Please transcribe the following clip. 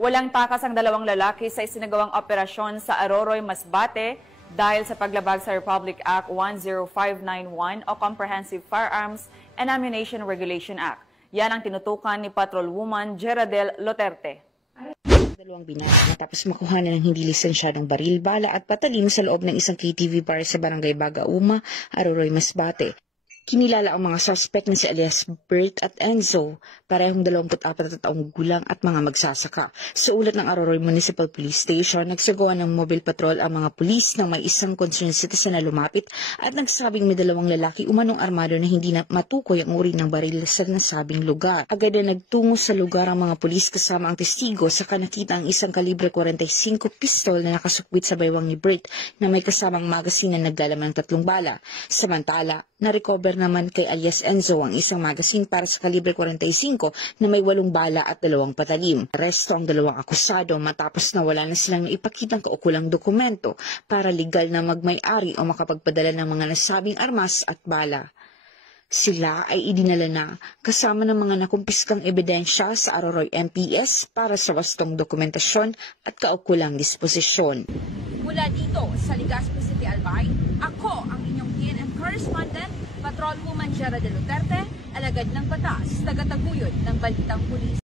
Walang takas ang dalawang lalaki sa isinagawang operasyon sa Aroroy, Masbate dahil sa paglabag sa Republic Act 10591 o Comprehensive Firearms and Ammunition Regulation Act. Yan ang tinutukan ni Patrolwoman Jeradel Loterte. Dalawang binata matapos makuha na ng hindi lisensyadong baril, bala at patalim sa loob ng isang KTV bar sa Barangay Bagauma, Aroroy, Masbate. Kinilala ang mga suspect na si alias Bert at Enzo, parehong 24 na taong gulang at mga magsasaka. Sa ulat ng Aroroy Municipal Police Station, nagsagawa ng mobile patrol ang mga pulis nang may isang concerned citizen na lumapit at nagsabing may dalawang lalaki umanong armado na hindi na matukoy ang uri ng baril sa nasabing lugar. Agad na nagtungo sa lugar ang mga pulis kasama ang testigo, saka nakita ang isang kalibre 45 pistol na nakasukwit sa baywang ni Bert na may kasamang magazine na naglalaman ng 3 bala. Samantala, na-recover naman kay alias Enzo ang isang magazine para sa kalibre 45 na may 8 bala at 2 patalim. Aresto ang dalawang akusado matapos na wala na silang naipakitang kaukulang dokumento para legal na magmay-ari o makapagpadala ng mga nasabing armas at bala. Sila ay idinala na kasama ng mga nakumpiskang ebidensya sa Aroroy MPS para sa wastong dokumentasyon at kaukulang disposisyon. Mula dito sa Legazpi City, Albay, ako ang inyong PNM correspondent, Patrolwoman Jeradel Loterte, alagad ng batas, tagataguyod ng Balitang Pulis.